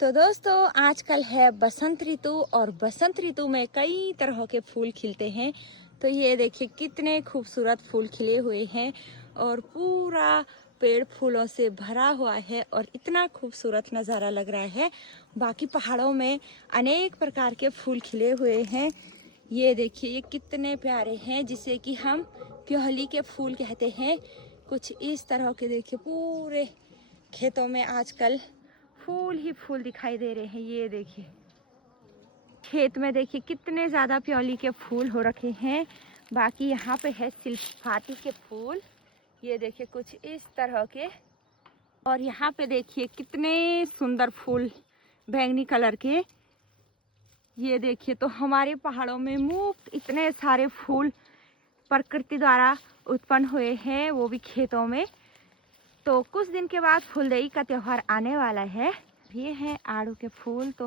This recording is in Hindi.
तो दोस्तों आजकल है बसंत ऋतु और बसंत ऋतु में कई तरह के फूल खिलते हैं। तो ये देखिए कितने खूबसूरत फूल खिले हुए हैं और पूरा पेड़ फूलों से भरा हुआ है और इतना खूबसूरत नज़ारा लग रहा है। बाकी पहाड़ों में अनेक प्रकार के फूल खिले हुए हैं। ये देखिए ये कितने प्यारे हैं, जिसे कि हम प्योहली के फूल कहते हैं। कुछ इस तरह के देखिए पूरे खेतों में आजकल फूल ही फूल दिखाई दे रहे हैं। ये देखिए खेत में देखिए कितने ज़्यादा प्योली के फूल हो रखे हैं। बाकी यहाँ पे है सिल्फाती के फूल, ये देखिए कुछ इस तरह के। और यहाँ पे देखिए कितने सुंदर फूल बैंगनी कलर के। ये देखिए तो हमारे पहाड़ों में मुफ्त इतने सारे फूल प्रकृति द्वारा उत्पन्न हुए हैं, वो भी खेतों में। तो कुछ दिन के बाद फूलदेई का त्योहार आने वाला है। ये है आड़ू के फूल। तो